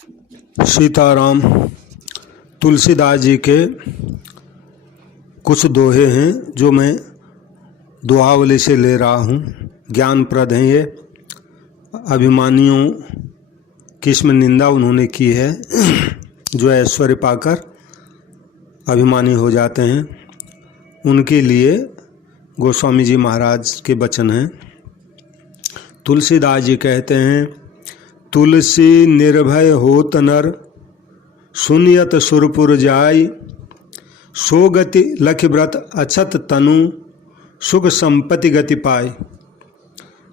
सीताराम। तुलसीदास जी के कुछ दोहे हैं जो मैं दोहावली से ले रहा हूँ। ज्ञानप्रद हैं ये। अभिमानियों की इसमें निंदा उन्होंने की है जो ऐश्वर्य पाकर अभिमानी हो जाते हैं, उनके लिए गोस्वामी जी महाराज के वचन हैं। तुलसीदास जी कहते हैं, तुलसी निर्भय होत नर सुनियत सुरपुर जाय, सो गति लख व्रत अछत तनु सुख संपत्ति गति पाय।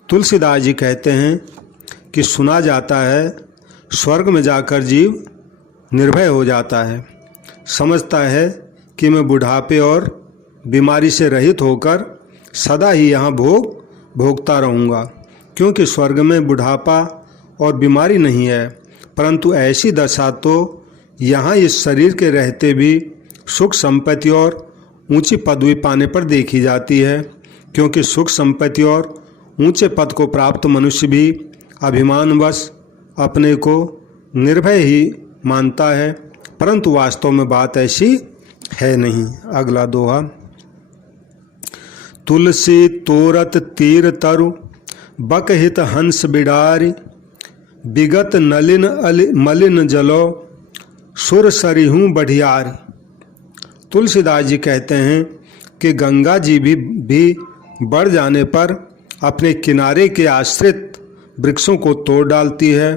तुलसीदास जी कहते हैं कि सुना जाता है स्वर्ग में जाकर जीव निर्भय हो जाता है, समझता है कि मैं बुढ़ापे और बीमारी से रहित होकर सदा ही यहाँ भोगता रहूँगा, क्योंकि स्वर्ग में बुढ़ापा और बीमारी नहीं है। परंतु ऐसी दशा तो यहाँ इस शरीर के रहते भी सुख संपत्ति और ऊंची पदवी पाने पर देखी जाती है, क्योंकि सुख संपत्ति और ऊंचे पद को प्राप्त मनुष्य भी अभिमानवश अपने को निर्भय ही मानता है, परंतु वास्तव में बात ऐसी है नहीं। अगला दोहा। तुलसी तोरत तीर तरु बकहित हंस बिडारी, विगत नलिन मलिन जलो सुर सरिहूँ बढ़ियार। तुलसीदास जी कहते हैं कि गंगा जी भी बढ़ जाने पर अपने किनारे के आश्रित वृक्षों को तोड़ डालती है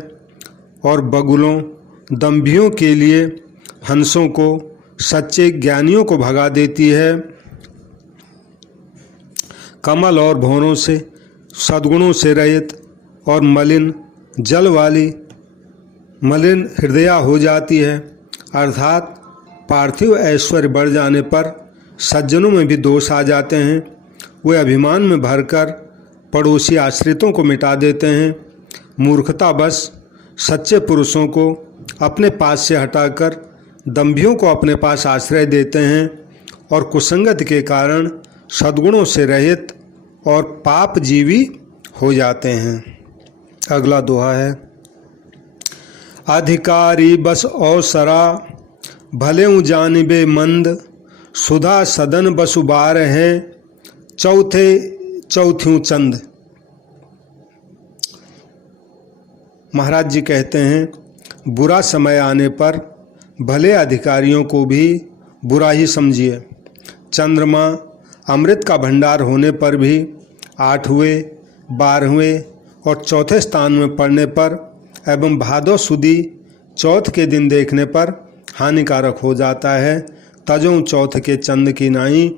और बगुलों दंभियों के लिए हंसों को सच्चे ज्ञानियों को भगा देती है। कमल और भौरों से सद्गुणों से रहित और मलिन जल वाली मलिन हृदया हो जाती है। अर्थात पार्थिव ऐश्वर्य बढ़ जाने पर सज्जनों में भी दोष आ जाते हैं। वे अभिमान में भरकर पड़ोसी आश्रितों को मिटा देते हैं। मूर्खतावश सच्चे पुरुषों को अपने पास से हटाकर दंभियों को अपने पास आश्रय देते हैं और कुसंगत के कारण सद्गुणों से रहित और पाप जीवी हो जाते हैं। अगला दोहा है। अधिकारी बस अवसरा भले जानिबे मंद, सुधा सदन बसुबार है चौथ्यों चंद। महाराज जी कहते हैं, बुरा समय आने पर भले अधिकारियों को भी बुरा ही समझिए। चंद्रमा अमृत का भंडार होने पर भी 8वें, 12वें और चौथे स्थान में पड़ने पर एवं भादो सुदी चौथ के दिन देखने पर हानिकारक हो जाता है। तजों चौथ के चंद की नाई,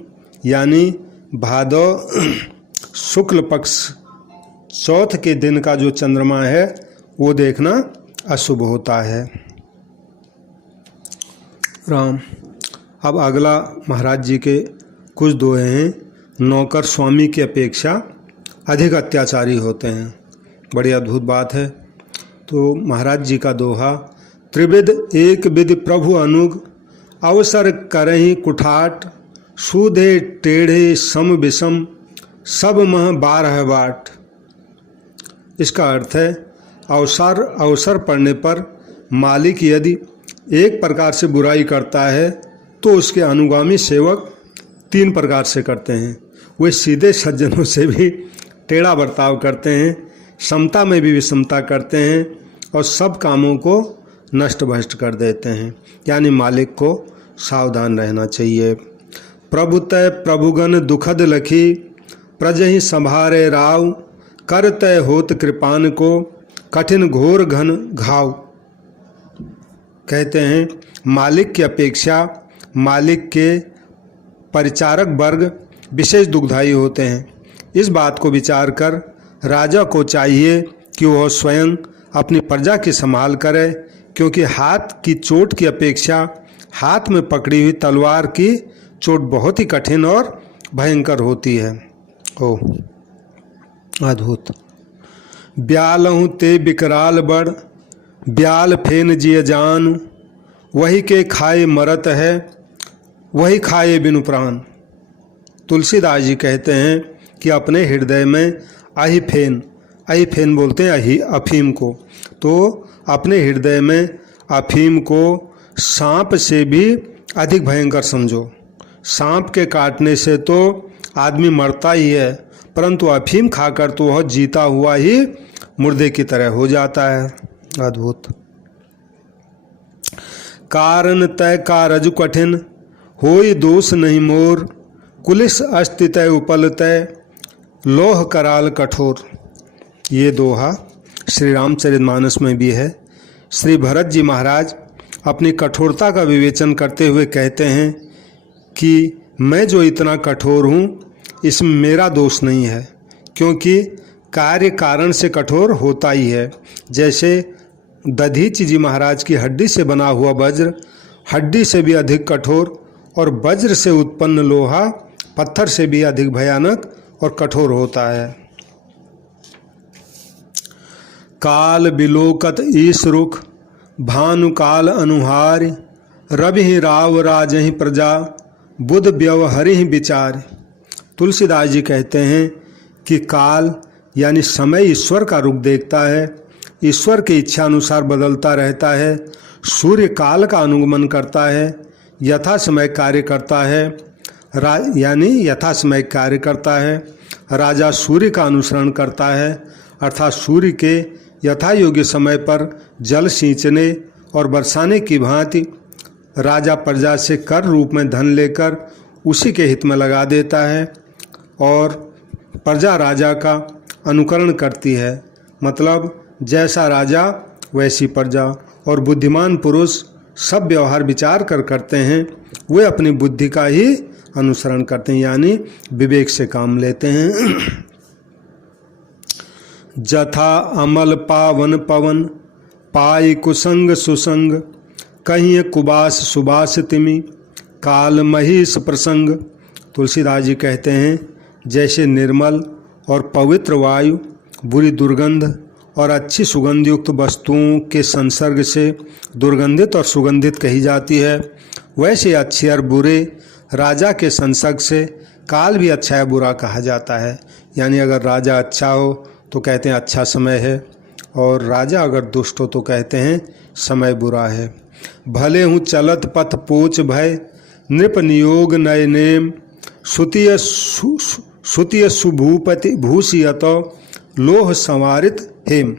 यानी भादो शुक्ल पक्ष चौथ के दिन का जो चंद्रमा है वो देखना अशुभ होता है। राम। अब अगला महाराज जी के कुछ दोहे हैं। नौकर स्वामी की अपेक्षा अधिक अत्याचारी होते हैं। बड़ी अद्भुत बात है। तो महाराज जी का दोहा, त्रिविध एक विधि प्रभु अनुग, अवसर करहि कुठाट, सूधे टेढ़े सम विषम, सब मह 12 बाट। इसका अर्थ है, अवसर पड़ने पर मालिक यदि एक प्रकार से बुराई करता है तो उसके अनुगामी सेवक 3 प्रकार से करते हैं। वे सीधे सज्जनों से भी टेढ़ा बर्ताव करते हैं, समता में भी विषमता करते हैं और सब कामों को नष्ट भ्रष्ट कर देते हैं। यानी मालिक को सावधान रहना चाहिए। प्रभुतय प्रभुगन दुखद लखी, प्रजहि संभारे राव, करतय होत कृपान को, कठिन घोर घन घाव। कहते हैं, मालिक की अपेक्षा मालिक के परिचारक वर्ग विशेष दुखदायी होते हैं। इस बात को विचार कर राजा को चाहिए कि वह स्वयं अपनी प्रजा की संभाल करे, क्योंकि हाथ की चोट की अपेक्षा हाथ में पकड़ी हुई तलवार की चोट बहुत ही कठिन और भयंकर होती है। ओ अद्भुत। ब्यालहु ते बिकराल बड़, ब्याल फेन जिय जान, वही के खाए मरत है, वही खाए बिनु प्राण। तुलसीदास जी कहते हैं कि अपने हृदय में अहिफेन बोलते हैं अफीम को, तो अपने हृदय में अफीम को सांप से भी अधिक भयंकर समझो। सांप के काटने से तो आदमी मरता ही है, परंतु अफीम खाकर तो वह जीता हुआ ही मुर्दे की तरह हो जाता है। अद्भुत। कारण तय कारज कठिन, होई दोष नहीं मोर, कुलिस अस्ति तय उपल तय, लोह कराल कठोर। ये दोहा श्री रामचरितमानस में भी है। श्री भरत जी महाराज अपनी कठोरता का विवेचन करते हुए कहते हैं कि मैं जो इतना कठोर हूँ इसमें मेरा दोष नहीं है, क्योंकि कार्य कारण से कठोर होता ही है। जैसे दधीचि जी महाराज की हड्डी से बना हुआ वज्र हड्डी से भी अधिक कठोर, और वज्र से उत्पन्न लोहा पत्थर से भी अधिक भयानक और कठोर होता है। काल बिलोकत ईश रुख, भानुकाल अनुहार, रवि राव राजहि प्रजा, बुध व्यवहरि विचार। तुलसीदास जी कहते हैं कि काल यानी समय ईश्वर का रुख देखता है, ईश्वर की इच्छा अनुसार बदलता रहता है। सूर्य काल का अनुगमन करता है, यथा समय कार्य करता है, यानी यथा समय कार्य करता है। राजा सूर्य का अनुसरण करता है, अर्थात सूर्य के यथा योग्य समय पर जल सींचने और बरसाने की भांति राजा प्रजा से कर रूप में धन लेकर उसी के हित में लगा देता है, और प्रजा राजा का अनुकरण करती है। मतलब जैसा राजा वैसी प्रजा, और बुद्धिमान पुरुष सब व्यवहार विचार कर करते हैं, वे अपनी बुद्धि का ही अनुसरण करते हैं, यानी विवेक से काम लेते हैं। जथा अमल पावन पवन, पाई कुसंग सुसंग, कहीं कुबास सुबास तिमि, काल महिष प्रसंग। तुलसीदास जी कहते हैं जैसे निर्मल और पवित्र वायु बुरी दुर्गंध और अच्छी सुगंध युक्त वस्तुओं के संसर्ग से दुर्गंधित और सुगंधित कही जाती है, वैसे अच्छे और बुरे राजा के संसर्ग से काल भी अच्छा या बुरा कहा जाता है। यानी अगर राजा अच्छा हो तो कहते हैं अच्छा समय है, और राजा अगर दुष्ट हो तो कहते हैं समय बुरा है। भले हूँ चलत पथ पोच भय, नृप नियोग नय नेम, सुतिय सुभूपति भूषियत, लोह संवारित हेम।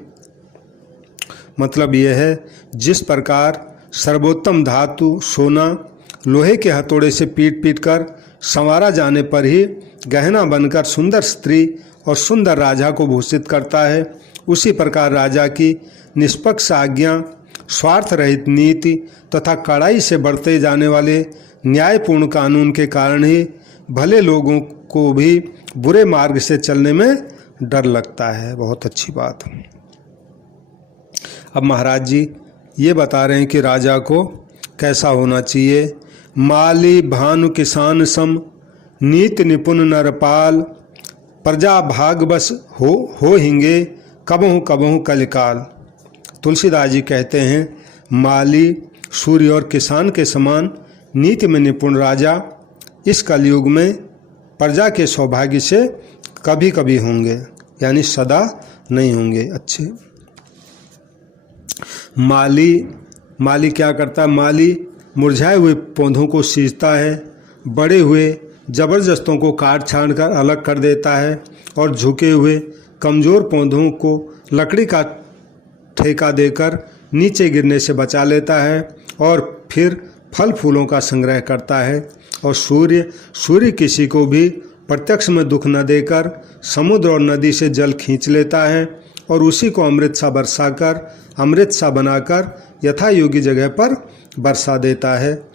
मतलब यह है जिस प्रकार सर्वोत्तम धातु सोना लोहे के हथौड़े से पीट पीट कर संवारा जाने पर ही गहना बनकर सुंदर स्त्री और सुंदर राजा को भूषित करता है, उसी प्रकार राजा की निष्पक्ष आज्ञा, स्वार्थ रहित नीति तथा कड़ाई से बढ़ते जाने वाले न्यायपूर्ण कानून के कारण ही भले लोगों को भी बुरे मार्ग से चलने में डर लगता है। बहुत अच्छी बात। अब महाराज जी ये बता रहे हैं कि राजा को कैसा होना चाहिए। माली भानु किसान सम, नीति निपुण नरपाल, प्रजा भाग बस हो हिंगे, कबहु कबहु कलिकाल। तुलसीदास जी कहते हैं माली सूर्य और किसान के समान नीति में निपुण राजा इस कलयुग में प्रजा के सौभाग्य से कभी कभी होंगे, यानी सदा नहीं होंगे अच्छे। माली क्या करता है? माली मुरझाए हुए पौधों को सींचता है, बड़े हुए जबरदस्तों को काट छाड़ कर अलग कर देता है, और झुके हुए कमज़ोर पौधों को लकड़ी का ठेका देकर नीचे गिरने से बचा लेता है, और फिर फल फूलों का संग्रह करता है। और सूर्य किसी को भी प्रत्यक्ष में दुख न देकर समुद्र और नदी से जल खींच लेता है, और उसी को अमृत सा बरसाकर अमृत सा बनाकर यथा योग्य जगह पर बरसा देता है।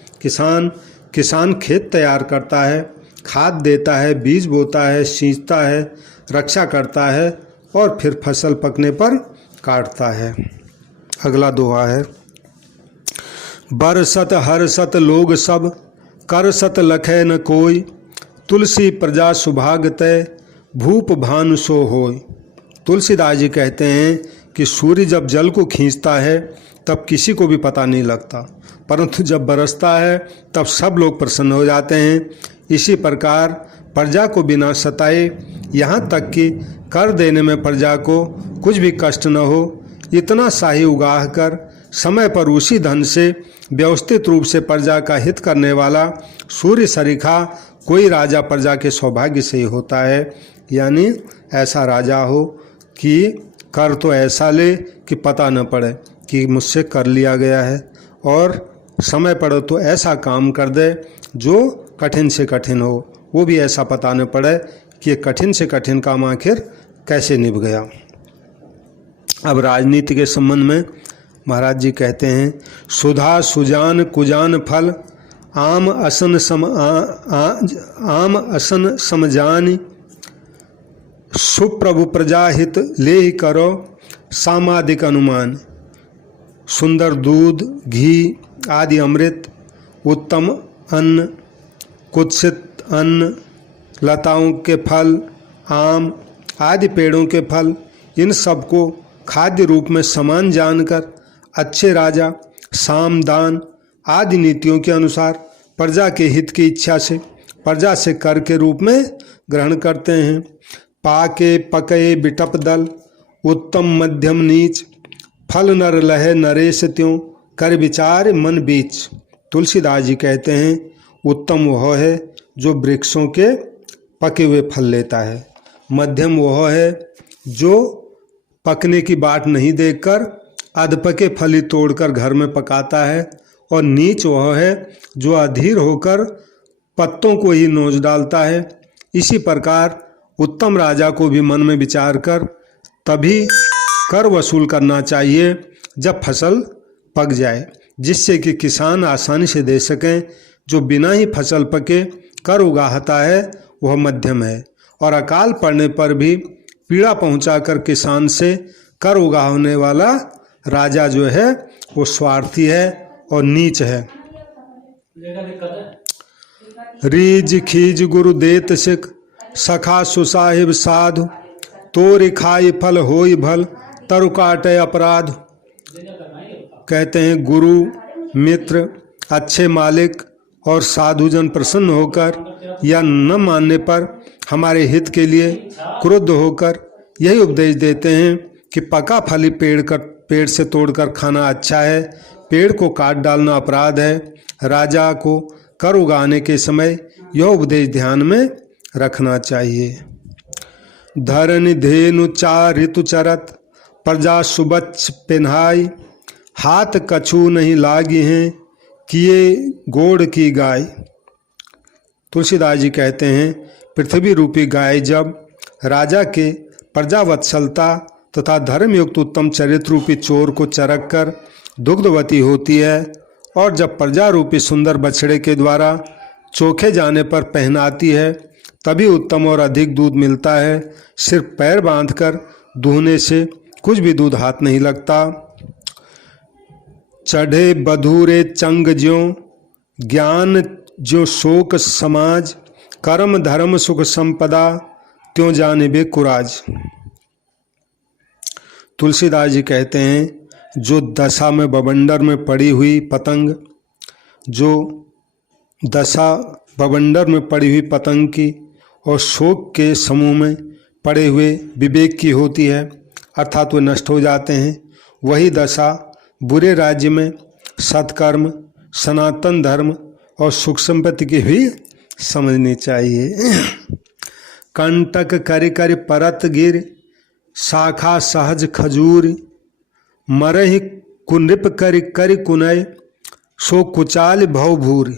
किसान खेत तैयार करता है, खाद देता है, बीज बोता है, सींचता है, रक्षा करता है, और फिर फसल पकने पर काटता है। अगला दोहा है। बरसत हरसत लोग सब, करसत लखै न कोई, तुलसी प्रजा सुभाग तय, भूप भानु सो होय। तुलसीदास जी कहते हैं कि सूर्य जब जल को खींचता है तब किसी को भी पता नहीं लगता, परंतु जब बरसता है तब सब लोग प्रसन्न हो जाते हैं। इसी प्रकार प्रजा को बिना सताए, यहाँ तक कि कर देने में प्रजा को कुछ भी कष्ट न हो, इतना शाही उगाह कर समय पर उसी धन से व्यवस्थित रूप से प्रजा का हित करने वाला सूर्य सरीखा कोई राजा प्रजा के सौभाग्य से ही होता है। यानी ऐसा राजा हो कि कर तो ऐसा ले कि पता न पड़े कि मुझसे कर लिया गया है, और समय पड़े तो ऐसा काम कर दे जो कठिन से कठिन हो, वो भी ऐसा पता न पड़े कि ये कठिन से कठिन काम आखिर कैसे निभ गया। अब राजनीति के संबंध में महाराज जी कहते हैं, सुधा सुजान कुजान फल आम असन समजान सुप्रभु प्रजा हित ले ही करो सामादिक अनुमान। सुंदर दूध घी आदि अमृत, उत्तम अन्न, कुत्सित अन्न, लताओं के फल, आम आदि पेड़ों के फल, इन सबको खाद्य रूप में समान जानकर अच्छे राजा साम दान आदि नीतियों के अनुसार प्रजा के हित की इच्छा से प्रजा से कर के रूप में ग्रहण करते हैं। पाके पके बिटप दल उत्तम मध्यम नीच, फल नर लहे नरेश त्यों कर विचार मन बीच। तुलसीदास जी कहते हैं, उत्तम वह है जो वृक्षों के पके हुए फल लेता है, मध्यम वह है जो पकने की बाट नहीं देखकर अधपके फल ही तोड़कर घर में पकाता है, और नीच वह है जो अधीर होकर पत्तों को ही नोच डालता है। इसी प्रकार उत्तम राजा को भी मन में विचार कर तभी कर वसूल करना चाहिए जब फसल पक जाए, जिससे कि किसान आसानी से दे सकें। जो बिना ही फसल पके कर उगाहता है वह मध्यम है, और अकाल पड़ने पर भी पीड़ा पहुंचाकर किसान से कर उगाने वाला राजा जो है वो स्वार्थी है और नीच है। रीज खीज गुरु देत सिख सखा सुसाहिब साधु, तोरि खाई फल होई भल तरु काटे अपराध। कहते हैं, गुरु मित्र अच्छे मालिक और साधुजन प्रसन्न होकर या न मानने पर हमारे हित के लिए क्रुद्ध होकर यही उपदेश देते हैं कि पका फली पेड़ से तोड़कर खाना अच्छा है, पेड़ को काट डालना अपराध है। राजा को कर उगाने के समय यह उपदेश ध्यान में रखना चाहिए। धरनि धेनु चार ऋतु चरत प्रजा सुबच्छ पिन्हाई, हाथ कछु नहीं लागी हैं किए गोड़ की गाय। तुलसीदास जी कहते हैं, पृथ्वी रूपी गाय जब राजा के प्रजावत्सलता तथा धर्मयुक्त उत्तम चरित्र रूपी चोर को चरक कर दुग्धवती होती है, और जब प्रजा रूपी सुंदर बछड़े के द्वारा चोखे जाने पर पहनाती है, तभी उत्तम और अधिक दूध मिलता है। सिर्फ पैर बांधकर दूहने से कुछ भी दूध हाथ नहीं लगता। चढ़े बधूरे चंग ज्यों ज्ञान जो शोक समाज, कर्म धर्म सुख संपदा त्यों जानिबे कुराज। तुलसीदास जी कहते हैं, जो दशा में बवंडर में पड़ी हुई पतंग, जो दशा बवंडर में पड़ी हुई पतंग की और शोक के समूह में पड़े हुए विवेक की होती है, अर्थात वे नष्ट हो जाते हैं, वही दशा बुरे राज्य में सत्कर्म सनातन धर्म और सुख संपत्ति की भी समझनी चाहिए। कंटक करि करि परत गिर शाखा सहज खजूर, मरहि कुनृप करि करि कुनय सो कुचाल भवभूर।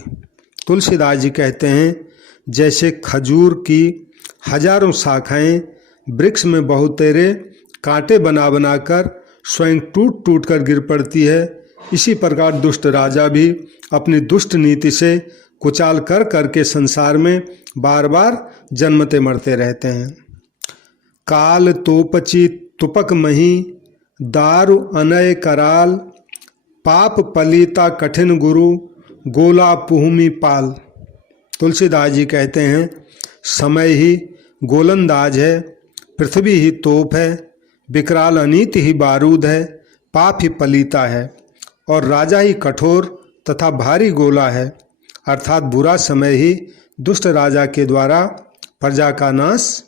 तुलसीदास जी कहते हैं, जैसे खजूर की हजारों शाखाएं वृक्ष में बहुतेरे कांटे बना बनाकर स्वयं टूट टूट कर गिर पड़ती है, इसी प्रकार दुष्ट राजा भी अपनी दुष्ट नीति से कुचाल कर करके संसार में बार बार जन्मते मरते रहते हैं। काल तोपची तुपक मही दारु अनय कराल, पाप पलीता कठिन गुरु गोला पुहुमी पाल। तुलसीदास जी कहते हैं, समय ही गोलंदाज है, पृथ्वी ही तोप है, विकराल अनीति ही बारूद है, पाप ही पलीता है और राजा ही कठोर तथा भारी गोला है। अर्थात बुरा समय ही दुष्ट राजा के द्वारा प्रजा का नाश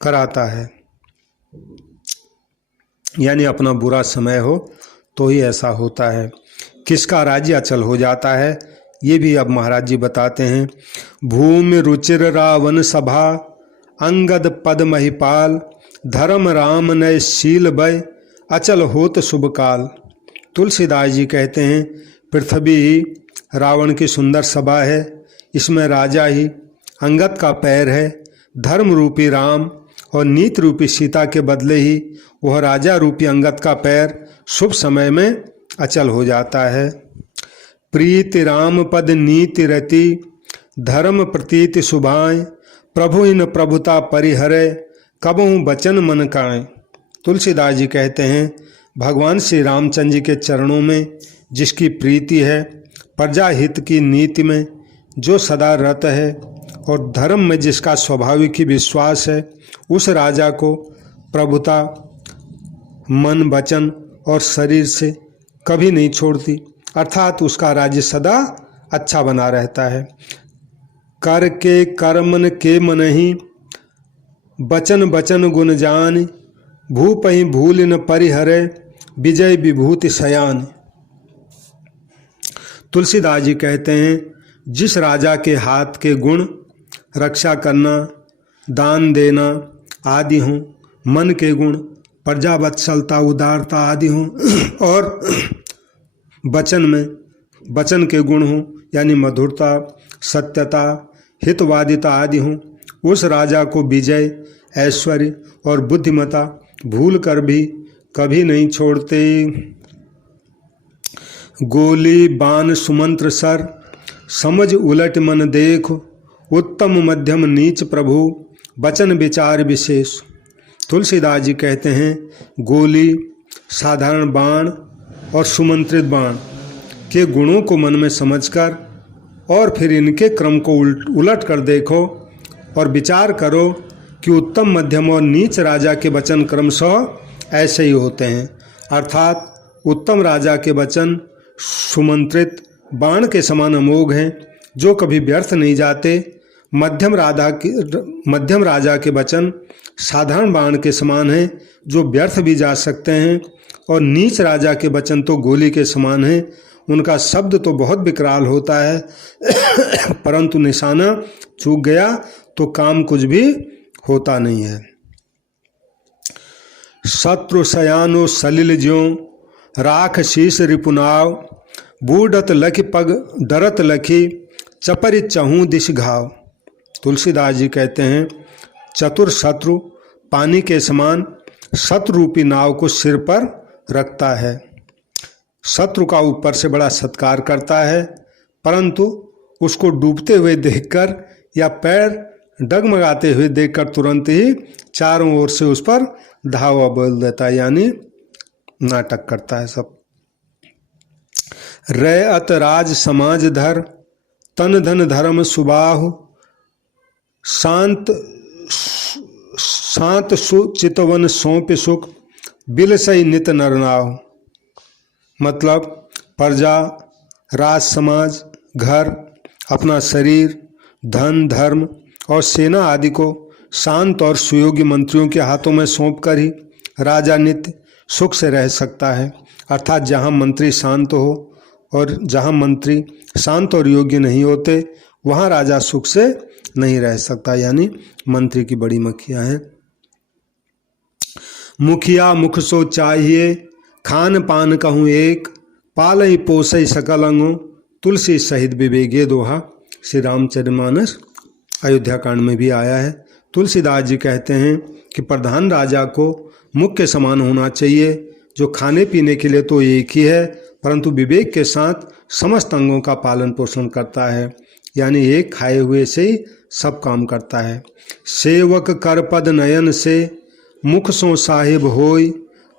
कराता है। यानी अपना बुरा समय हो तो ही ऐसा होता है। किसका राज्य अचल हो जाता है ये भी अब महाराज जी बताते हैं। भूमि रुचिर रावण सभा अंगद पद महिपाल धर्म राम नय शील भय अचल होत शुभ काल। तुलसीदास जी कहते हैं पृथ्वी ही रावण की सुंदर सभा है, इसमें राजा ही अंगद का पैर है, धर्म रूपी राम और नीति रूपी सीता के बदले ही वह राजा रूपी अंगद का पैर शुभ समय में अचल हो जाता है। प्रीति राम पद नीति रति धर्म प्रतीति शुभाएं प्रभु इन प्रभुता परिहरे कबहु बचन मन काएं। तुलसीदास जी कहते हैं भगवान श्री रामचंद्र जी के चरणों में जिसकी प्रीति है, प्रजा हित की नीति में जो सदा रत है और धर्म में जिसका स्वाभाविक ही विश्वास है, उस राजा को प्रभुता मन वचन और शरीर से कभी नहीं छोड़ती, अर्थात उसका राज्य सदा अच्छा बना रहता है। कर के कर्मन के मनहि बचन बचन गुण जान भूपहि भूल न परिहरे विजय विभूति शयान। तुलसीदास जी कहते हैं जिस राजा के हाथ के गुण रक्षा करना, दान देना आदि हों, मन के गुण प्रजावत्सलता उदारता आदि हों और वचन के गुण हों यानी मधुरता सत्यता हितवादिता आदि हों, उस राजा को विजय ऐश्वर्य और बुद्धिमता भूल कर भी कभी नहीं छोड़ते। गोली बाण सुमंत्र सर समझ उलट मन देख उत्तम मध्यम नीच प्रभु वचन विचार विशेष। तुलसीदास जी कहते हैं गोली साधारण बाण और सुमंत्रित बाण के गुणों को मन में समझकर और फिर इनके क्रम को उलट कर देखो और विचार करो कि उत्तम मध्यम और नीच राजा के वचन क्रमशः ऐसे ही होते हैं, अर्थात उत्तम राजा के वचन सुमंत्रित बाण के समान अमोघ हैं जो कभी व्यर्थ नहीं जाते। मध्यम राजा के वचन साधारण बाण के समान हैं जो व्यर्थ भी जा सकते हैं, और नीच राजा के वचन तो गोली के समान हैं, उनका शब्द तो बहुत विकराल होता है परंतु निशाना चूक गया तो काम कुछ भी होता नहीं है। शत्रु सयानो सलिल ज्यों राख शीश रिपुनाव बूढ़त लखि पग डरत लखी चपरि चहूँ दिश घाव। तुलसीदास जी कहते हैं चतुर शत्रु पानी के समान शत्रु रूपी नाव को सिर पर रखता है, शत्रु का ऊपर से बड़ा सत्कार करता है परंतु उसको डूबते हुए देखकर या पैर डगमगाते हुए देखकर तुरंत ही चारों ओर से उस पर धावा बोल देता है, यानी नाटक करता है सब। रैअत राज समाज धर तन धन धर्म सुबाहु शांत सुचितवन सौंप सुख बिलसई नित नरनाव। मतलब प्रजा राज समाज घर अपना शरीर धन धर्म और सेना आदि को शांत और सुयोग्य मंत्रियों के हाथों में सौंप कर ही राजा नित्य सुख से रह सकता है, अर्थात जहाँ मंत्री शांत हो और जहाँ मंत्री शांत और योग्य नहीं होते वहाँ राजा सुख से नहीं रह सकता, यानी मंत्री की बड़ी मक्खियाँ हैं। मुखिया मुख सो चाहिए खान पान कहूँ एक पालई पोसई सकल अंगों तुलसी सहित विवेगे दोहा। श्री रामचरितमानस अयोध्या कांड में भी आया है। तुलसीदास जी कहते हैं कि प्रधान राजा को मुख के समान होना चाहिए, जो खाने पीने के लिए तो एक ही है परंतु विवेक के साथ समस्त अंगों का पालन पोषण करता है, यानी एक खाए हुए से ही सब काम करता है। सेवक कर पद नयन से मुख सो साहिब होय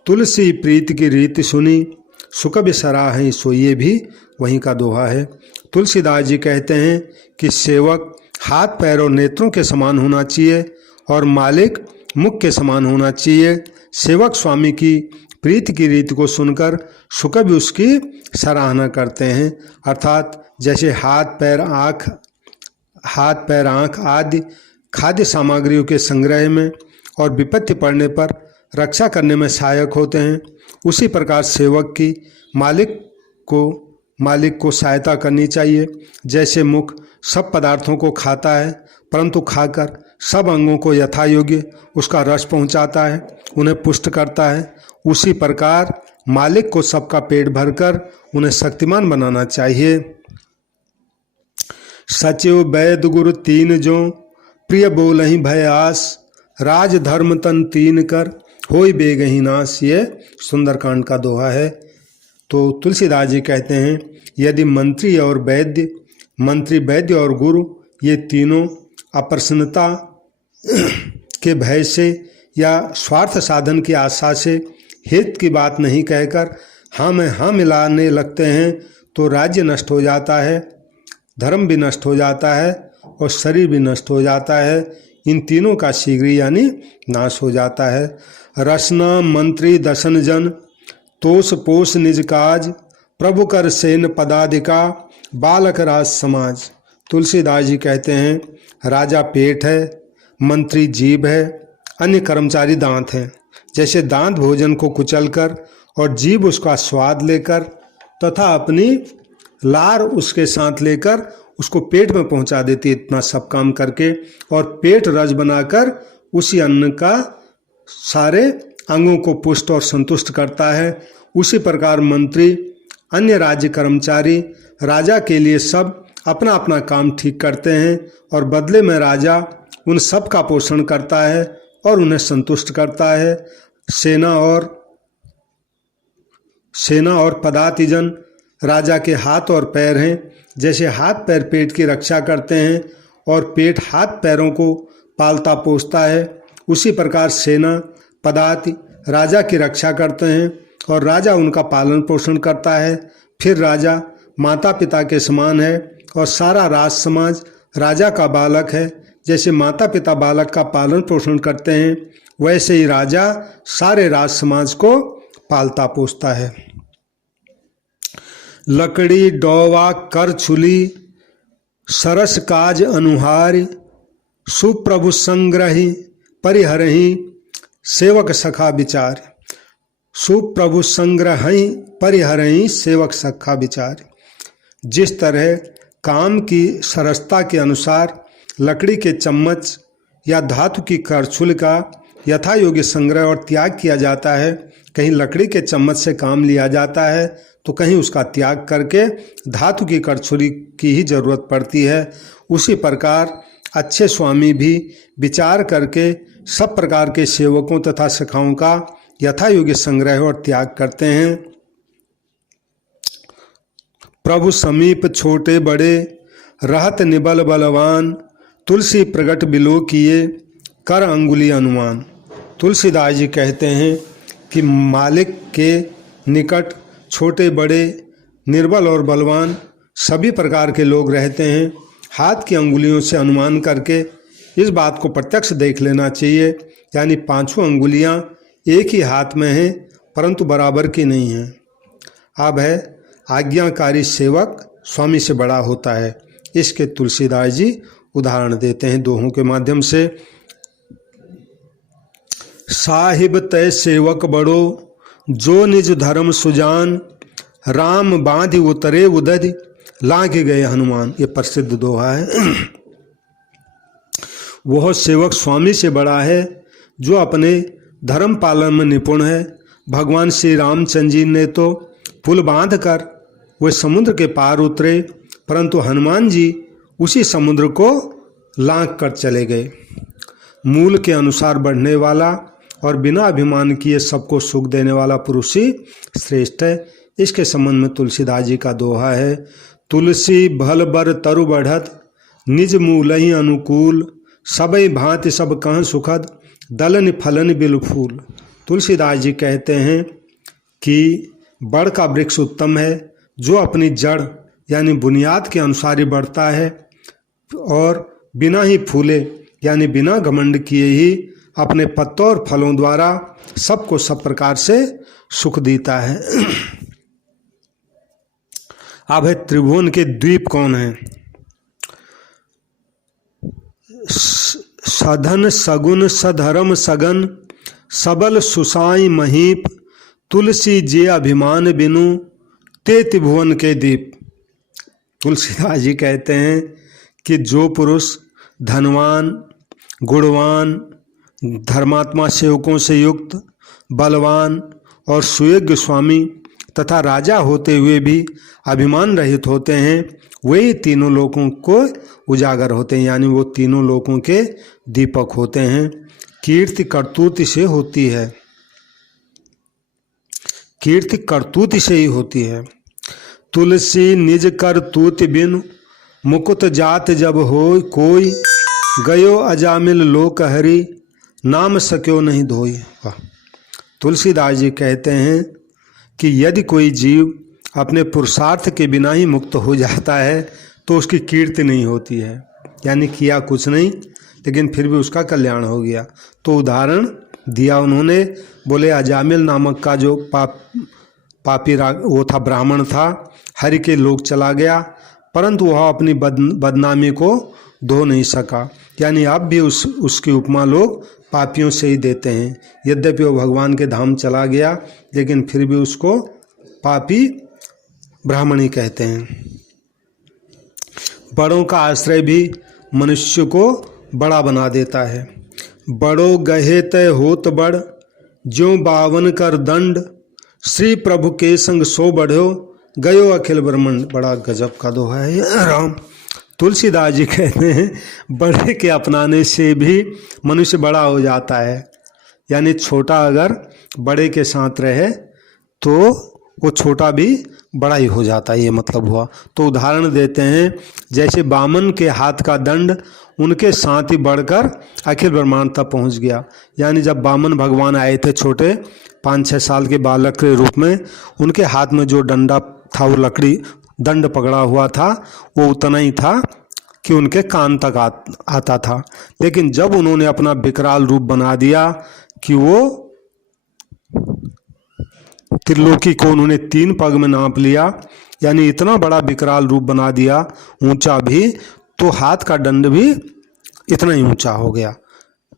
तुलसी प्रीत की रीति सुनी सुकब सराहें सोइए भी वहीं का दोहा है। तुलसीदास जी कहते हैं कि सेवक हाथ पैर और नेत्रों के समान होना चाहिए और मालिक मुख के समान होना चाहिए। सेवक स्वामी की प्रीति की रीति को सुनकर सुकब उसकी सराहना करते हैं, अर्थात जैसे हाथ पैर आँख आदि खाद्य सामग्रियों के संग्रह में और विपत्ति पड़ने पर रक्षा करने में सहायक होते हैं, उसी प्रकार सेवक की मालिक को सहायता करनी चाहिए। जैसे मुख सब पदार्थों को खाता है परंतु खाकर सब अंगों को यथा योग्य उसका रस पहुंचाता है, उन्हें पुष्ट करता है, उसी प्रकार मालिक को सबका पेट भरकर उन्हें शक्तिमान बनाना चाहिए। सचिव वैद गुरु तीन जो प्रिय बोलहि भय आस, राज धर्म तन तीन कर होई बेगहि नाश। ये सुंदरकांड का दोहा है। तो तुलसीदास जी कहते हैं यदि मंत्री वैद्य और गुरु ये तीनों अप्रसन्नता के भय से या स्वार्थ साधन की आशा से हित की बात नहीं कहकर हाँ में हाँ मिलाने लगते हैं तो राज्य नष्ट हो जाता है, धर्म भी नष्ट हो जाता है और शरीर भी नष्ट हो जाता है। इन तीनों का शीघ्र यानी नाश हो जाता है। रसना मंत्री दसन जन, तोष पोष निज काज, प्रभु कर सेन पदाधिका, बालक राज समाज। तुलसीदास जी कहते हैं राजा पेट है, मंत्री जीभ है, अन्य कर्मचारी दांत हैं। जैसे दांत भोजन को कुचलकर और जीभ उसका स्वाद लेकर तथा अपनी लार उसके साथ लेकर उसको पेट में पहुंचा देती है, इतना सब काम करके, और पेट रज बनाकर उसी अन्न का सारे अंगों को पुष्ट और संतुष्ट करता है। उसी प्रकार मंत्री अन्य राज्य कर्मचारी राजा के लिए सब अपना अपना काम ठीक करते हैं और बदले में राजा उन सब का पोषण करता है और उन्हें संतुष्ट करता है। सेना और पदातिजन राजा के हाथ और पैर हैं। जैसे हाथ पैर पेट की रक्षा करते हैं और पेट हाथ पैरों को पालता पोसता है, उसी प्रकार सेना पदाति राजा की रक्षा करते हैं और राजा उनका पालन पोषण करता है। फिर राजा माता पिता के समान है और सारा राज समाज राजा का बालक है। जैसे माता पिता बालक का पालन पोषण करते हैं वैसे ही राजा सारे राज समाज को पालता पोसता है। लकड़ी डौवा कर छुली, सरस काज अनुहारी, सुप्रभु संग्रही परिहरहि, सेवक सखा विचार। सुप्रभु संग्रही परिहरहि, सेवक सखा विचार। जिस तरह काम की सरसता के अनुसार लकड़ी के चम्मच या धातु की करछुल का यथा योग्य संग्रह और त्याग किया जाता है, कहीं लकड़ी के चम्मच से काम लिया जाता है तो कहीं उसका त्याग करके धातु की करछुली की ही जरूरत पड़ती है। उसी प्रकार अच्छे स्वामी भी विचार करके सब प्रकार के सेवकों तथा सखाओं का यथा योग्य संग्रह और त्याग करते हैं। प्रभु समीप छोटे बड़े, रहत निबल बलवान, तुलसी प्रगट बिलो किए, कर अंगुली अनुमान। तुलसीदास जी कहते हैं कि मालिक के निकट छोटे बड़े, निर्बल और बलवान सभी प्रकार के लोग रहते हैं। हाथ की अंगुलियों से अनुमान करके इस बात को प्रत्यक्ष देख लेना चाहिए, यानी पांचों अंगुलियां एक ही हाथ में हैं परंतु बराबर की नहीं हैं। अब है आज्ञाकारी सेवक स्वामी से बड़ा होता है। इसके तुलसीदास जी उदाहरण देते हैं दोहों के माध्यम से। साहिब तय सेवक बड़ो, जो निज धर्म सुजान, राम बांधि उतरे उदधि, लाग गए हनुमान। ये प्रसिद्ध दोहा है। वह सेवक स्वामी से बड़ा है जो अपने धर्म पालन में निपुण है। भगवान श्री रामचंद्र जी ने तो पुल बांध कर वे समुद्र के पार उतरे, परंतु हनुमान जी उसी समुद्र को लांघ कर चले गए। मूल के अनुसार बढ़ने वाला और बिना अभिमान किए सबको सुख देने वाला पुरुष ही श्रेष्ठ है। इसके संबंध में तुलसीदास जी का दोहा है। तुलसी भल बर तरु बढ़त, निज मूलहि अनुकूल, सबई भांति सब कह सुखद, दलन फलन बिल फूल। तुलसीदास जी कहते हैं कि बड़ का वृक्ष उत्तम है जो अपनी जड़ यानी बुनियाद के अनुसार ही बढ़ता है और बिना ही फूले यानी बिना घमंड किए ही अपने पत्तों और फलों द्वारा सबको सब प्रकार से सुख देता है। अब है त्रिभुवन के द्वीप कौन है? सधन सगुन सधर्म सगन, सबल सुसाई महीप, तुलसी जे अभिमान बिनु, ते त्रिभुवन के दीप। तुलसीदास जी कहते हैं कि जो पुरुष धनवान, गुणवान, धर्मात्मा सेवकों से युक्त, बलवान और सुयोग्य स्वामी तथा राजा होते हुए भी अभिमान रहित होते हैं, वे तीनों लोकों को उजागर होते हैं, यानी वो तीनों लोकों के दीपक होते हैं। कीर्ति करतूत से होती है, कीर्ति करतूत से ही होती है। तुलसी निज करतूत बिनु, मुकुत जात जब होय कोई, गयो अजामिल लोक हरि, नाम सक्यो नहीं धोई। तुलसीदास जी कहते हैं कि यदि कोई जीव अपने पुरुषार्थ के बिना ही मुक्त हो जाता है तो उसकी कीर्ति नहीं होती है, यानी किया कुछ नहीं लेकिन फिर भी उसका कल्याण हो गया। तो उदाहरण दिया उन्होंने, बोले अजामिल नामक का जो पापी वो था, ब्राह्मण था, हरि के लोक चला गया, परंतु वह अपनी बदनामी को धो नहीं सका। यानी अब भी उसकी उपमा लोग पापियों से ही देते हैं। यद्यपि वो भगवान के धाम चला गया लेकिन फिर भी उसको पापी ब्राह्मण ही कहते हैं। बड़ों का आश्रय भी मनुष्य को बड़ा बना देता है। बड़ो गहे तय होत बड़, ज्यों बावन कर दंड, श्री प्रभु के संग सो बढ़ो, गयो अखिल ब्रह्मांड। बड़ा गजब का दोहा है राम। तुलसीदास जी कहते हैं बड़े के अपनाने से भी मनुष्य बड़ा हो जाता है, यानी छोटा अगर बड़े के साथ रहे तो वो छोटा भी बड़ा ही हो जाता है, ये मतलब हुआ। तो उदाहरण देते हैं, जैसे बामन के हाथ का दंड उनके साथ ही बढ़कर अखिल ब्रह्मांड तक पहुंच गया। यानी जब बामन भगवान आए थे छोटे 5-6 साल के बालक के रूप में, उनके हाथ में जो डंडा था, वो लकड़ी दंड पकड़ा हुआ था, वो उतना ही था कि उनके कान तक आता था। लेकिन जब उन्होंने अपना विकराल रूप बना दिया कि वो त्रिलोकी को उन्होंने 3 पग में नाप लिया, यानी इतना बड़ा विकराल रूप बना दिया, ऊंचा भी, तो हाथ का दंड भी इतना ही ऊंचा हो गया।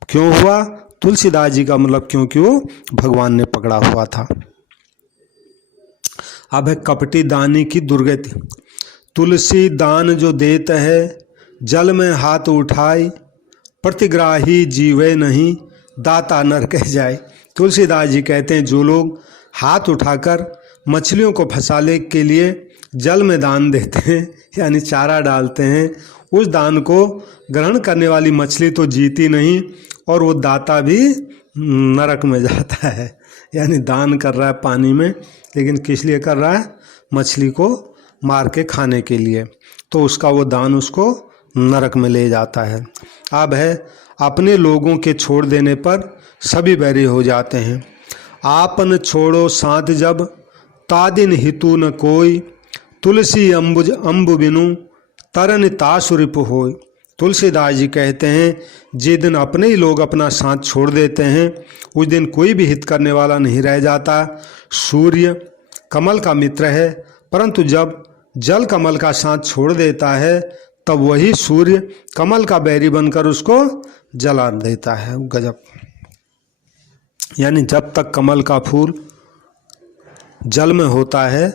क्यों हुआ? तुलसीदास जी का मतलब क्योंकि वो भगवान ने पकड़ा हुआ था। अब है कपटी दानी की दुर्गति। तुलसी दान जो देत है, जल में हाथ उठाई, प्रतिग्राही जीवे नहीं, दाता नर कह जाए। तुलसीदास जी कहते हैं जो लोग हाथ उठाकर मछलियों को फंसाने के लिए जल में दान देते हैं, यानी चारा डालते हैं, उस दान को ग्रहण करने वाली मछली तो जीती नहीं और वो दाता भी नरक में जाता है। यानी दान कर रहा है पानी में, लेकिन किस लिए कर रहा है? मछली को मार के खाने के लिए, तो उसका वो दान उसको नरक में ले जाता है। अब है अपने लोगों के छोड़ देने पर सभी बैरी हो जाते हैं। आपन छोड़ो साथ जब, तादिन हितु न कोई, तुलसी अम्बुज अम्बु बिनु, तरन तासुरिप होय। तुलसीदास जी कहते हैं जिस दिन अपने ही लोग अपना साथ छोड़ देते हैं, उस दिन कोई भी हित करने वाला नहीं रह जाता। सूर्य कमल का मित्र है, परंतु जब जल कमल का साथ छोड़ देता है तब वही सूर्य कमल का बैरी बनकर उसको जला देता है। गजब। यानी जब तक कमल का फूल जल में होता है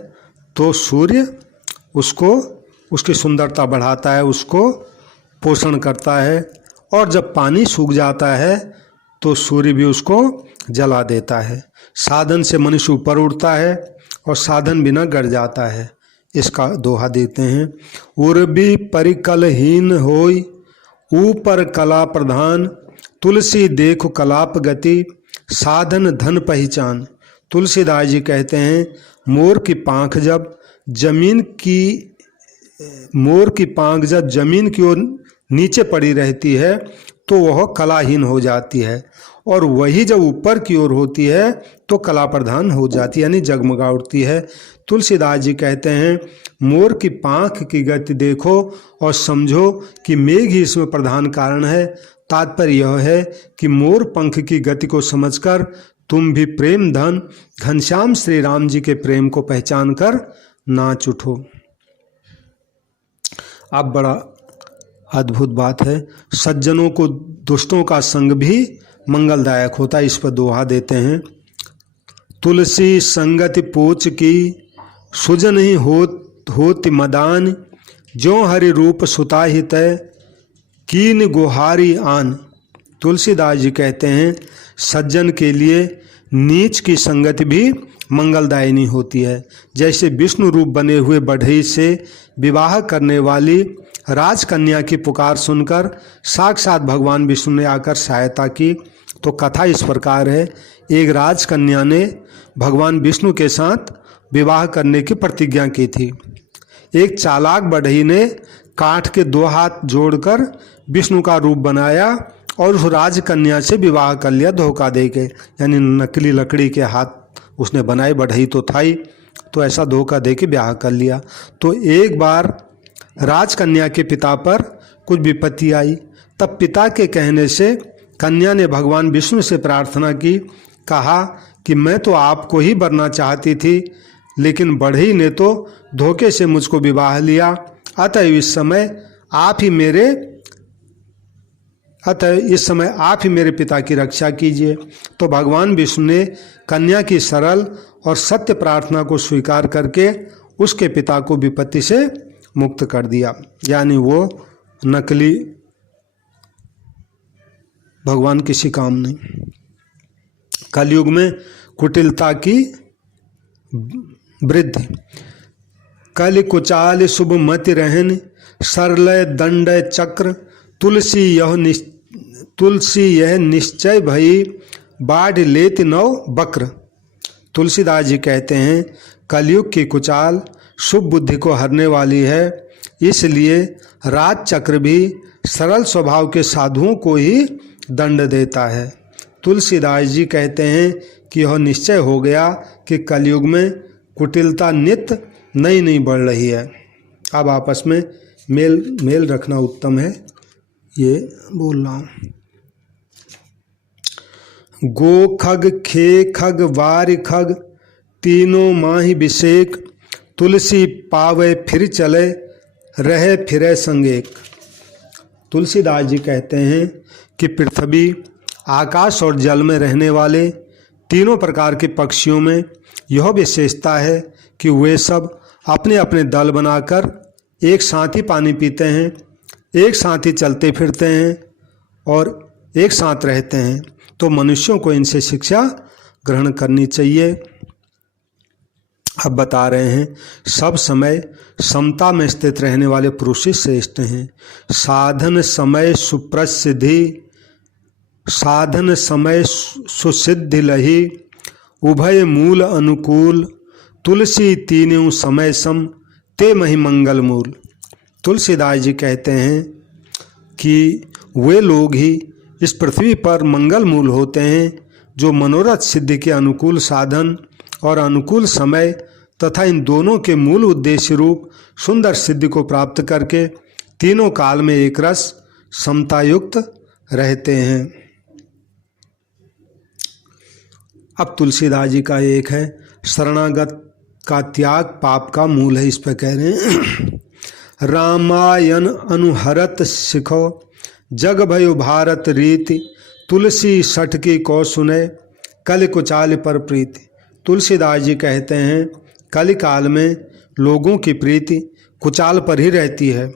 तो सूर्य उसको उसकी सुंदरता बढ़ाता है, उसको पोषण करता है, और जब पानी सूख जाता है तो सूर्य भी उसको जला देता है। साधन से मनुष्य ऊपर उड़ता है और साधन बिना गिर जाता है। इसका दोहा देते हैं, उर्बी परिकलहीन होय, ऊपर कला प्रधान, तुलसी देखो कलाप गति, साधन धन पहचान। तुलसीदास जी कहते हैं मोर की पाँख जब जमीन की ओर नीचे पड़ी रहती है तो वह कलाहीन हो जाती है, और वही जब ऊपर की ओर होती है तो कला प्रधान हो जाती है, यानी जगमगा उठती है। तुलसीदास जी कहते हैं मोर की पाँख की गति देखो और समझो कि मेघ ही इसमें प्रधान कारण है। तात्पर्य यह है कि मोर पंख की गति को समझकर तुम भी प्रेम धन घनश्याम श्री राम जी के प्रेम को पहचान कर नाच उठो। अब बड़ा अद्भुत बात है, सज्जनों को दुष्टों का संग भी मंगलदायक होता है। इस पर दोहा देते हैं, तुलसी संगति पोच की सुजन ही होत मदान, जो हरि रूप सुता ही तय कीन गुहारी आन। तुलसीदास जी कहते हैं सज्जन के लिए नीच की संगति भी मंगलदायिनी होती है। जैसे विष्णु रूप बने हुए बढ़ई से विवाह करने वाली राजकन्या की पुकार सुनकर साक्षात भगवान विष्णु ने आकर सहायता की, तो कथा इस प्रकार है। एक राजकन्या ने भगवान विष्णु के साथ विवाह करने की प्रतिज्ञा की थी। एक चालाक बढ़ई ने काठ के 2 हाथ जोड़कर विष्णु का रूप बनाया और उस राजकन्या से विवाह कर लिया धोखा देके, यानी नकली लकड़ी के हाथ उसने बनाए, बढ़ई तो था ही, तो ऐसा धोखा देके ब्याह कर लिया। तो एक बार राजकन्या के पिता पर कुछ विपत्ति आई, तब पिता के कहने से कन्या ने भगवान विष्णु से प्रार्थना की, कहा कि मैं तो आपको ही वरना चाहती थी, लेकिन बढ़ई ने तो धोखे से मुझको विवाह लिया, अतः इस समय आप ही मेरे पिता की रक्षा कीजिए। तो भगवान विष्णु ने कन्या की सरल और सत्य प्रार्थना को स्वीकार करके उसके पिता को विपत्ति से मुक्त कर दिया, यानी वो नकली भगवान किसी काम नहीं। कलयुग में कुटिलता की वृद्धि, कल कुचाल शुभ मति रहन, सरलय दंड चक्र, तुलसी यह निश्चय भई, बाढ़ लेत नौ बक्र। तुलसीदास जी कहते हैं कलयुग की कुचाल शुभ बुद्धि को हरने वाली है, इसलिए राज चक्र भी सरल स्वभाव के साधुओं को ही दंड देता है। तुलसीदास जी कहते हैं कि यह निश्चय हो गया कि कलयुग में कुटिलता नित्य नई बढ़ रही है। अब आपस में मेल रखना उत्तम है, ये बोल रहा हूँ। गो खग खे खग वार खग, तीनों माही विषेक, तुलसी पावे फिर चले, रहे फिरे संगेक। तुलसीदास जी कहते हैं कि पृथ्वी, आकाश और जल में रहने वाले तीनों प्रकार के पक्षियों में यह विशेषता है कि वे सब अपने अपने दल बनाकर एक साथ ही पानी पीते हैं, एक साथ ही चलते फिरते हैं और एक साथ रहते हैं। तो मनुष्यों को इनसे शिक्षा ग्रहण करनी चाहिए। अब बता रहे हैं, सब समय समता में स्थित रहने वाले पुरुष ही श्रेष्ठ हैं। साधन समय सुसिद्धि लही, उभय मूल अनुकूल, तुलसी तीनों समय सम, ते मही मंगल मूल। तुलसीदास जी कहते हैं कि वे लोग ही इस पृथ्वी पर मंगल मूल होते हैं जो मनोरथ सिद्धि के अनुकूल साधन और अनुकूल समय तथा इन दोनों के मूल उद्देश्य रूप सुंदर सिद्धि को प्राप्त करके तीनों काल में एक रस समतायुक्त रहते हैं। अब तुलसीदास जी का एक है, शरणागत का त्याग पाप का मूल है। इस पर कह रहे हैं, रामायण अनुहरत सिखो, जग भयो भारत रीति, तुलसी सठ की को सुने, कल कुचाल पर प्रीति। तुलसीदास जी कहते हैं कल काल में लोगों की प्रीति कुचाल पर ही रहती है।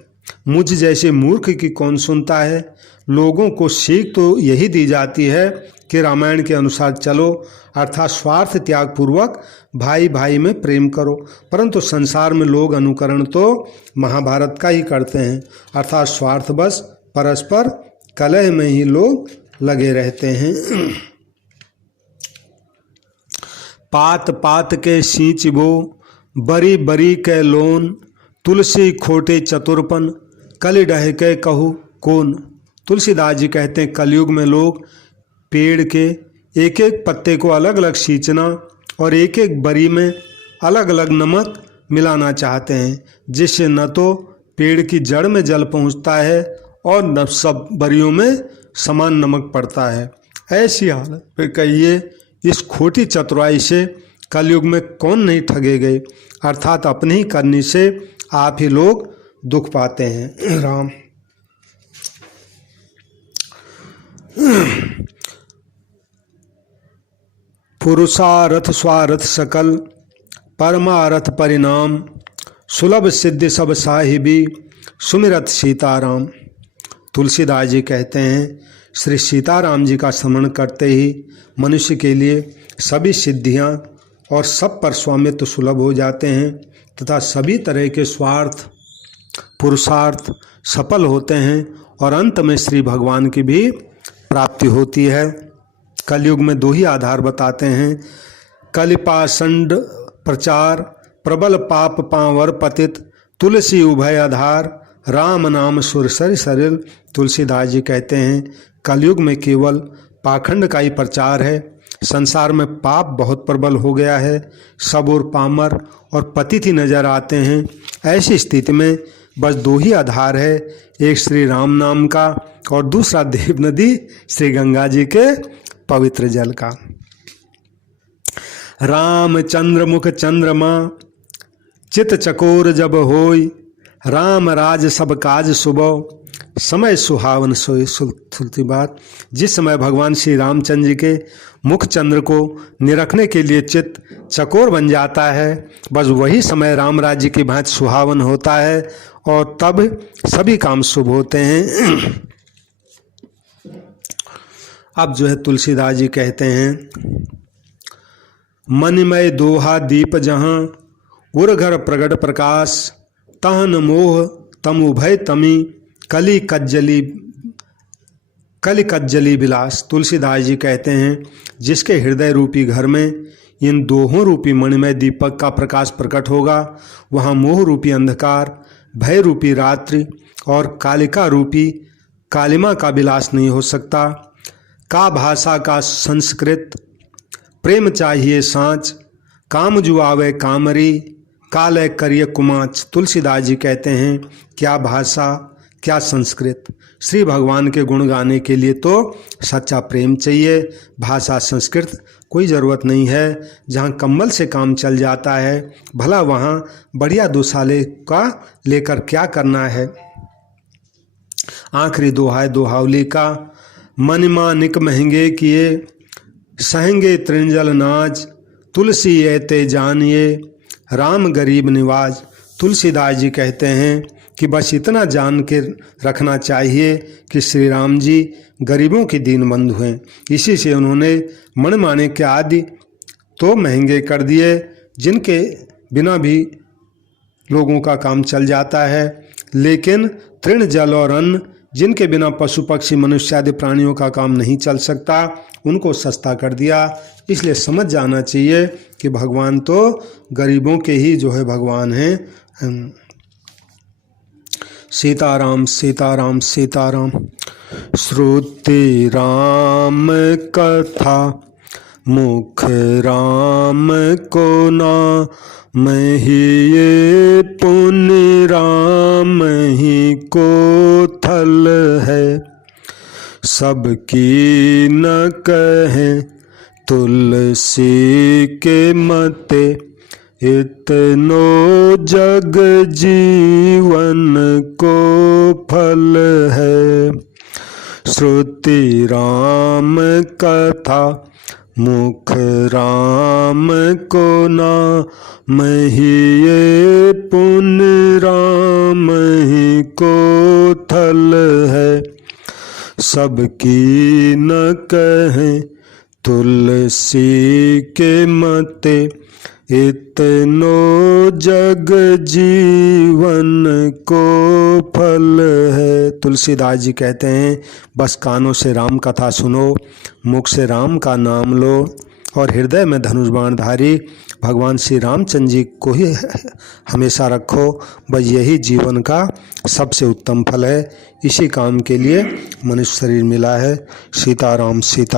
मुझ जैसे मूर्ख की कौन सुनता है। लोगों को सीख तो यही दी जाती है कि रामायण के अनुसार चलो, अर्थात स्वार्थ त्याग पूर्वक भाई भाई में प्रेम करो, परंतु संसार में लोग अनुकरण तो महाभारत का ही करते हैं, अर्थात स्वार्थ बस परस्पर कलह में ही लोग लगे रहते हैं। पात पात के सींच बो, बरी बरी के लोन, तुलसी खोटे चतुरपन, कलि डह के कहू कौन। तुलसीदास जी कहते हैं कलयुग में लोग पेड़ के एक एक पत्ते को अलग अलग सींचना और एक एक बरी में अलग अलग नमक मिलाना चाहते हैं, जिससे न तो पेड़ की जड़ में जल पहुंचता है और न सब बरियों में समान नमक पड़ता है। ऐसी हालत पे कहिए इस खोटी चतुराई से कलयुग में कौन नहीं ठगे गए, अर्थात अपनी ही करनी से आप ही लोग दुख पाते हैं। राम पुरुषार्थ स्वार्थ सकल परमार्थ परिणाम, सुलभ सिद्धि सब साहिबी सुमिरत सीताराम। तुलसीदास जी कहते हैं श्री सीताराम जी का स्मरण करते ही मनुष्य के लिए सभी सिद्धियां और सब पर स्वामित्व सुलभ हो जाते हैं तथा सभी तरह के स्वार्थ पुरुषार्थ सफल होते हैं और अंत में श्री भगवान की भी प्राप्ति होती है। कलयुग में दो ही आधार बताते हैं, कलिपाषंड प्रचार प्रबल पाप पांवर पतित, तुलसी उभय आधार राम नाम सुरसर सरिल। तुलसीदास जी कहते हैं कलयुग में केवल पाखंड का ही प्रचार है। संसार में पाप बहुत प्रबल हो गया है, सब और पामर और पतित ही नजर आते हैं। ऐसी स्थिति में बस दो ही आधार है, एक श्री राम नाम का और दूसरा देव नदी श्री गंगा जी के पवित्र जल का। राम चंद्र मुख चंद्रमा चित चकोर जब होय, राम राज सब काज सुबह समय सुहावन सोई। सुलती बात, जिस समय भगवान श्री रामचंद्र जी के मुख चंद्र को निरखने के लिए चित्त चकोर बन जाता है, बस वही समय राम राज्य की भांति सुहावन होता है और तब सभी काम शुभ होते हैं। अब जो है तुलसीदास जी कहते हैं, मनमय दोहा दीप जहाँ उर्घर प्रगट प्रकाश, तहन मोह तम उभय तमी कली कज्जली विलास। तुलसीदास जी कहते हैं जिसके हृदय रूपी घर में इन दोहों रूपी मणिमय दीपक का प्रकाश प्रकट होगा, वहाँ मोह रूपी अंधकार, भय रूपी रात्रि और कालिका रूपी कालिमा का विलास नहीं हो सकता। का भाषा का संस्कृत प्रेम चाहिए सांच, काम जुआवे कामरी कालय करिय कुमाच। तुलसीदास जी कहते हैं क्या भाषा क्या संस्कृत, श्री भगवान के गुण गाने के लिए तो सच्चा प्रेम चाहिए, भाषा संस्कृत कोई ज़रूरत नहीं है। जहाँ कम्बल से काम चल जाता है, भला वहाँ बढ़िया दुसाले का लेकर क्या करना है। आखिरी दोहा है दोहावली का, मनमानिक महंगे किए सहेंगे त्रिंजल नाज, तुलसी ऐते जानिए राम गरीब निवाज। तुलसीदास जी कहते हैं कि बस इतना जान के रखना चाहिए कि श्री राम जी गरीबों के दीन बंधु हैं। इसी से उन्होंने मनमाने के आदि तो महंगे कर दिए, जिनके बिना भी लोगों का काम चल जाता है, लेकिन तृण जल और अन्न जिनके बिना पशु पक्षी मनुष्य आदि प्राणियों का काम नहीं चल सकता, उनको सस्ता कर दिया। इसलिए समझ जाना चाहिए कि भगवान तो गरीबों के ही जो है भगवान हैं। सीताराम सीताराम सीताराम। श्रुति राम कथा मुख राम को ना, मैं ही ये पुण्य राम ही को थल है, सबकी न कहें तुलसी के मते, इतनो जग जीवन को फल है। श्रुति राम कथा मुख राम को ना, मैं ही ये पुण्य राम ही को थल है, सबकी न कहें तुलसी के मते, इतनो जग जीवन को फल है। तुलसीदास जी कहते हैं बस कानों से राम कथा सुनो, मुख से राम का नाम लो और हृदय में धनुष बाणधारी भगवान श्री रामचंद्र जी को ही हमेशा रखो। बस यही जीवन का सबसे उत्तम फल है। इसी काम के लिए मनुष्य शरीर मिला है। सीताराम सीता।